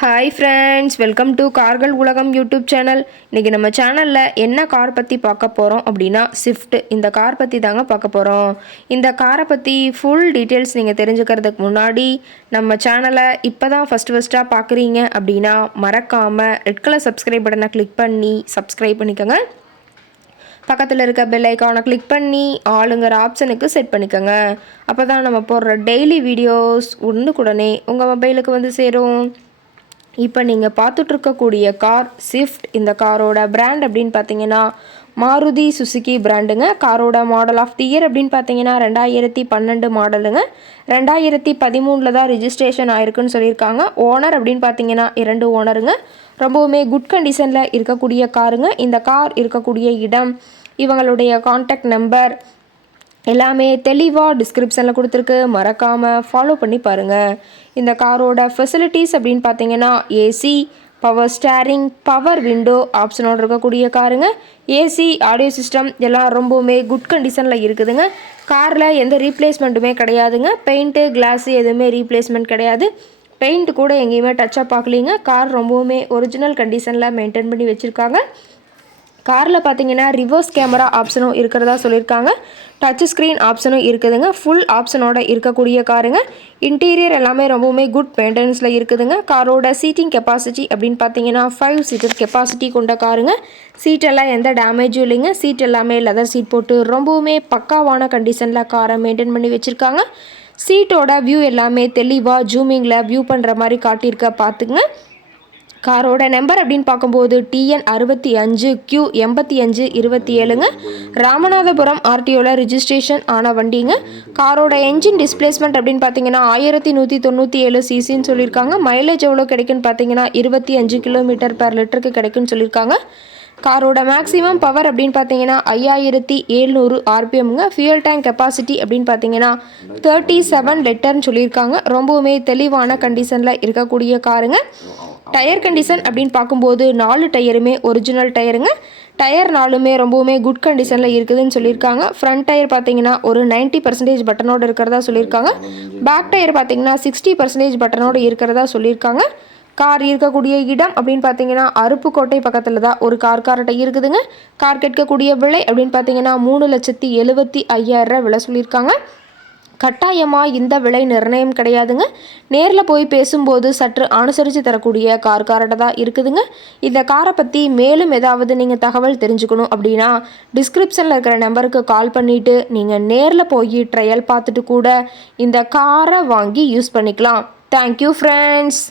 Hi friends, welcome to கார்கள் உலகம் YouTube channel. இன்றைக்கி நம்ம சேனலில் என்ன கார் பற்றி பார்க்க போகிறோம் அப்படின்னா ஸ்விஃப்ட். இந்த கார் பற்றி தாங்க பார்க்க போகிறோம். இந்த காரை பற்றி ஃபுல் டீட்டெயில்ஸ் நீங்கள் தெரிஞ்சுக்கிறதுக்கு முன்னாடி நம்ம சேனலை இப்போ தான் ஃபஸ்ட்டாக பார்க்குறீங்க அப்படின்னா மறக்காமல் ரெட் கலர் சப்ஸ்கிரைப் பட்டனை கிளிக் பண்ணி சப்ஸ்கிரைப் பண்ணிக்கோங்க. பக்கத்தில் இருக்க பெல் ஐக்கானை கிளிக் பண்ணி ஆளுங்கிற ஆப்ஷனுக்கு செட் பண்ணிக்கோங்க. அப்போ தான் நம்ம போடுற டெய்லி வீடியோஸ் உடனுக்குடனே உங்கள் மொபைலுக்கு வந்து சேரும். இப்போ நீங்கள் பார்த்துட்ருக்கக்கூடிய கார் ஸ்விஃப்ட். இந்த காரோட பிராண்ட் அப்படின்னு பார்த்தீங்கன்னா மாருதி சுசுகி பிராண்டுங்க. காரோட மாடல் ஆஃப் தி இயர் அப்படின்னு பார்த்தீங்கன்னா 2012 மாடலுங்க. 2013 தான் ரிஜிஸ்ட்ரேஷன் ஆயிருக்குன்னு சொல்லியிருக்காங்க. ஓனர் அப்படின்னு பார்த்தீங்கன்னா 2 ஓனருங்க. ரொம்பவுமே குட் கண்டிஷனில் இருக்கக்கூடிய காருங்க. இந்த கார் இருக்கக்கூடிய இடம், இவங்களுடைய கான்டாக்ட் நம்பர் எல்லாமே தெளிவாக டிஸ்கிரிப்ஷனில் கொடுத்துருக்கு. மறக்காமல் ஃபாலோ பண்ணி பாருங்கள். இந்த காரோட ஃபெசிலிட்டிஸ் அப்படின்னு பார்த்தீங்கன்னா AC, power steering, power window ஆப்ஷனோடு இருக்கக்கூடிய காருங்க. ஏசி, ஆடியோ சிஸ்டம் எல்லாம் ரொம்பவுமே குட் கண்டிஷனில் இருக்குதுங்க. காரில் எந்த ரீப்ளேஸ்மெண்ட்டுமே கிடையாதுங்க. பெயிண்ட்டு, கிளாஸு எதுவுமே ரீப்ளேஸ்மெண்ட் கிடையாது. பெயிண்ட் கூட எங்கேயுமே டச்சப் பார்க்கலிங்க. கார் ரொம்பவுமே ஒரிஜினல் கண்டிஷனில் மெயின்டைன் பண்ணி வச்சுருக்காங்க. காரில் பார்த்தீங்கன்னா ரிவர்ஸ் கேமரா ஆப்ஷனும் இருக்கிறதா சொல்லியிருக்காங்க. டச் ஸ்க்ரீன் ஆப்ஷனும் இருக்குதுங்க. ஃபுல் ஆப்ஷனோட இருக்கக்கூடிய காருங்க. இன்டீரியர் எல்லாமே ரொம்பவுமே குட் மெயின்டெனன்ஸில் இருக்குதுங்க. காரோட சீட்டிங் கெப்பாசிட்டி அப்படின்னு பார்த்தீங்கன்னா 5 சீட்டர் கெப்பாசிட்டி கொண்ட காருங்க. சீட்டெல்லாம் எந்த டேமேஜும் இல்லைங்க. சீட் எல்லாமே லெதர் சீட் போட்டு ரொம்பவுமே பக்காவான கண்டிஷனில் காரை மெயின்டைன் பண்ணி வச்சுருக்காங்க. சீட்டோட வியூ எல்லாமே தெளிவாக ஜூமிங்கில் வியூ பண்ணுற மாதிரி காட்டியிருக்க பார்த்துங்க. காரோட நம்பர் அப்படின்னு பார்க்கும்போது TN 65 Q 8527ங்க. ராமநாதபுரம் RTOவில் ரிஜிஸ்ட்ரேஷன் ஆன வண்டிங்க. காரோட என்ஜின் டிஸ்பிளேஸ்மெண்ட் அப்படின்னு பார்த்தீங்கன்னா 1197 சிசின்னு சொல்லியிருக்காங்க. மைலேஜ் எவ்வளோ கிடைக்குன்னு பார்த்தீங்கன்னா 25 km/லிட்டருக்கு கிடைக்குன்னு சொல்லியிருக்காங்க. காரோட மேக்ஸிமம் பவர் அப்படின்னு பார்த்தீங்கன்னா 5700 RPMங்க. ஃபியூல் டேங்க் கெப்பாசிட்டி அப்படின்னு பார்த்தீங்கன்னா 37 லிட்டர்னு சொல்லியிருக்காங்க. ரொம்பவுமே தெளிவான கண்டிஷனில் இருக்கக்கூடிய காருங்க. டயர் கண்டிஷன் அப்படின்னு பார்க்கும்போது 4 டயருமே ஒரிஜினல் டயருங்க. டயர் 4மே ரொம்பவுமே குட் கண்டிஷனில் இருக்குதுன்னு சொல்லியிருக்காங்க. ஃப்ரண்ட் டயர் பார்த்தீங்கன்னா ஒரு 90% பட்டனோடு இருக்கிறதா சொல்லியிருக்காங்க. பேக் டயர் பார்த்தீங்கன்னா 60% பட்டனோடு இருக்கிறதா சொல்லியிருக்காங்க. கார் இருக்கக்கூடிய இடம் அப்படின்னு பார்த்தீங்கன்னா அருப்புக்கோட்டை பக்கத்தில் தான் ஒரு கார்கிட்ட இருக்குதுங்க. கார் கேட்கக்கூடிய விலை அப்படின்னு பார்த்தீங்கன்னா 3,75,000 விலை சொல்லியிருக்காங்க. கட்டாயமாக இந்த விலை நிர்ணயம் கிடையாதுங்க. நேரில் போய் பேசும்போது சற்று அனுசரித்து தரக்கூடிய கார்கிட்ட தான் இருக்குதுங்க. இந்த காரை பற்றி மேலும் ஏதாவது நீங்கள் தகவல் தெரிஞ்சுக்கணும் அப்படின்னா டிஸ்கிரிப்ஷனில் இருக்கிற நம்பருக்கு கால் பண்ணிவிட்டு நீங்கள் நேரில் போய் ட்ரையல் பார்த்துட்டு கூட இந்த காரை வாங்கி யூஸ் பண்ணிக்கலாம். Thank you friends.